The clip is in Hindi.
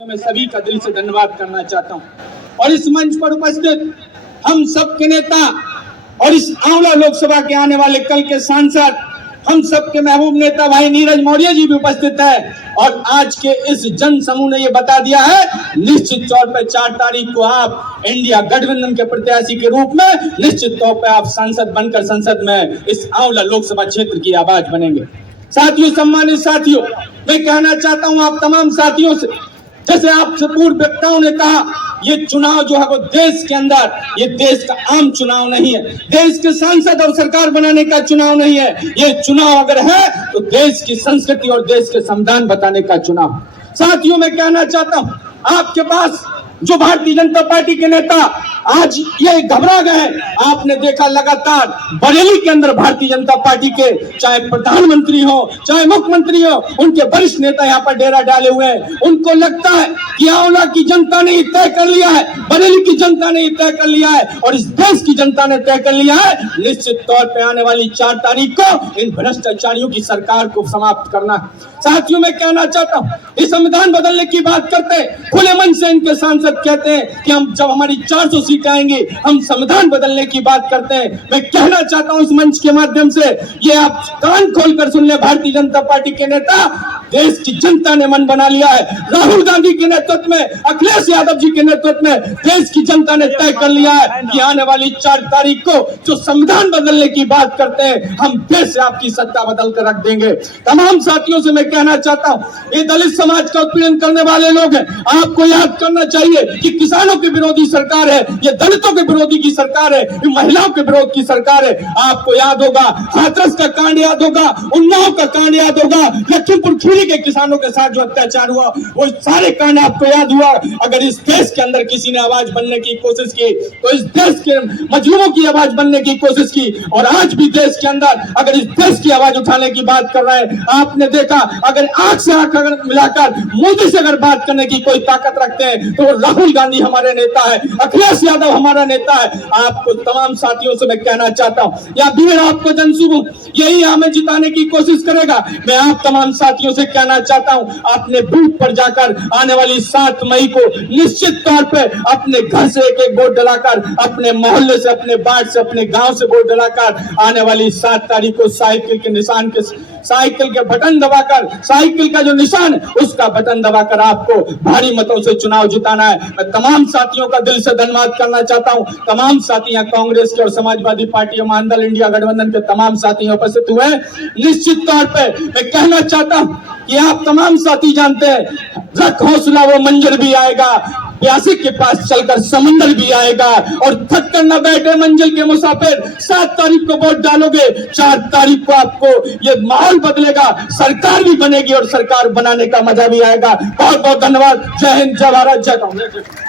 मैं सभी का दिल से धन्यवाद करना चाहता हूं और इस मंच पर उपस्थित हम सबके नेता और इस आंवला लोकसभा के आने वाले कल के सांसद हम सबके महबूब नेता भाई नीरज मौर्य जी भी उपस्थित है। और आज के इस जन समूह ने ये बता दिया है निश्चित तौर पर 4 तारीख को आप इंडिया गठबंधन के प्रत्याशी के रूप में निश्चित तौर पर आप सांसद बनकर संसद में इस आंवला लोकसभा क्षेत्र की आवाज बनेंगे। साथियों, सम्मानित साथियों, मैं कहना चाहता हूं आप तमाम साथियों से, जैसे आपसे पूर्व वक्ताओं ने कहा, ये चुनाव जो है वो देश के अंदर, ये देश का आम चुनाव नहीं है, देश के सांसद और सरकार बनाने का चुनाव नहीं है। ये चुनाव अगर है तो देश की संस्कृति और देश के संविधान बताने का चुनाव। साथियों, मैं कहना चाहता हूं आपके पास जो भारतीय जनता पार्टी के नेता आज ये घबरा गए। आपने देखा लगातार बरेली के अंदर भारतीय जनता पार्टी के चाहे प्रधानमंत्री हो चाहे मुख्यमंत्री हो, उनके वरिष्ठ नेता यहाँ पर डेरा डाले हुए हैं। उनको लगता है कि आंवला की जनता ने तय कर लिया है, बरेली की जनता ने तय कर लिया है और इस देश की जनता ने तय कर लिया है निश्चित तौर पर आने वाली 4 तारीख को इन भ्रष्टाचारियों की सरकार को समाप्त करना। साथियों, मैं कहना चाहता हूँ इस संविधान बदलने की बात करते हैं, खुले मन से इनके सांसद कहते हैं कि हम जब हमारी 400 सीट आएंगी हम संविधान बदलने की बात करते हैं। मैं कहना चाहता हूं इस मंच के माध्यम से, ये आप कान खोलकर सुन ले भारतीय जनता पार्टी के नेता, देश की जनता ने मन बना लिया है। राहुल गांधी के नेतृत्व में, अखिलेश यादव जी के नेतृत्व में देश की जनता ने तय कर लिया है कि आने वाली 4 तारीख को जो संविधान बदलने की बात करते हैं हम देश से आपकी सत्ता बदल कर रख देंगे। तमाम साथियों से मैं कहना चाहता हूं, ये दलित समाज का उत्पीड़न करने वाले लोग हैं, आपको याद करना चाहिए कि किसानों के विरोधी सरकार है, ये दलितों के विरोधी की सरकार है, ये महिलाओं के विरोध की सरकार है। आपको याद होगा हाथरस का कांड याद होगा, उन्नाव का कांड याद होगा, लखीमपुर खीरी के किसानों के साथ जो अत्याचार हुआ वो सारे कांड आपको याद हुआ। अगर इस देश के अंदर किसी ने आवाज बनने की कोशिश की तो इस देश के मजलूमों की आवाज बनने की कोशिश की, और आज भी देश के अंदर अगर इस देश की आवाज उठाने की बात कर रहे हैं, आपने देखा अगर आंख से आंख अगर मिलाकर मोदी से अगर बात करने की कोई ताकत रखते हैं तो राहुल गांधी हमारे नेता है, अखिलेश यादव हमारा नेता है। आपको तमाम साथियों से मैं कहना चाहता हूं या भीड़ आपको जनसुबह यही हमें जिताने की कोशिश करेगा। मैं आप तमाम साथियों से कहना चाहता हूं अपने बूथ पर जाकर आने वाली 7 मई को निश्चित तौर पे अपने घर से एक वोट डलाकर, अपने मोहल्ले से, अपने वार्ड से, अपने गांव से वोट डलाकर आने वाली 7 तारीख को साइकिल के निशान के, साइकिल के बटन दबाकर, साइकिल का जो निशान है उसका बटन दबाकर आपको भारी मतों से चुनाव जिताना है। मैं तमाम साथियों का दिल से धन्यवाद करना चाहता हूं। तमाम साथी यहाँ कांग्रेस के और समाजवादी पार्टी महामंडल इंडिया गठबंधन के तमाम साथी उपस्थित हुए हैं। निश्चित तौर पे मैं कहना चाहता हूं कि आप तमाम साथी जानते हैं, रख हौसला वो मंजर भी आएगा, प्यासे के पास चलकर समंदर भी आएगा, और थक कर न बैठे मंजिल के मुसाफिर, 7 तारीख को वोट डालोगे, 4 तारीख को आपको ये माहौल बदलेगा, सरकार भी बनेगी और सरकार बनाने का मजा भी आएगा। बहुत बहुत धन्यवाद। जय हिंद, जय भारत, जय कांग्रेस।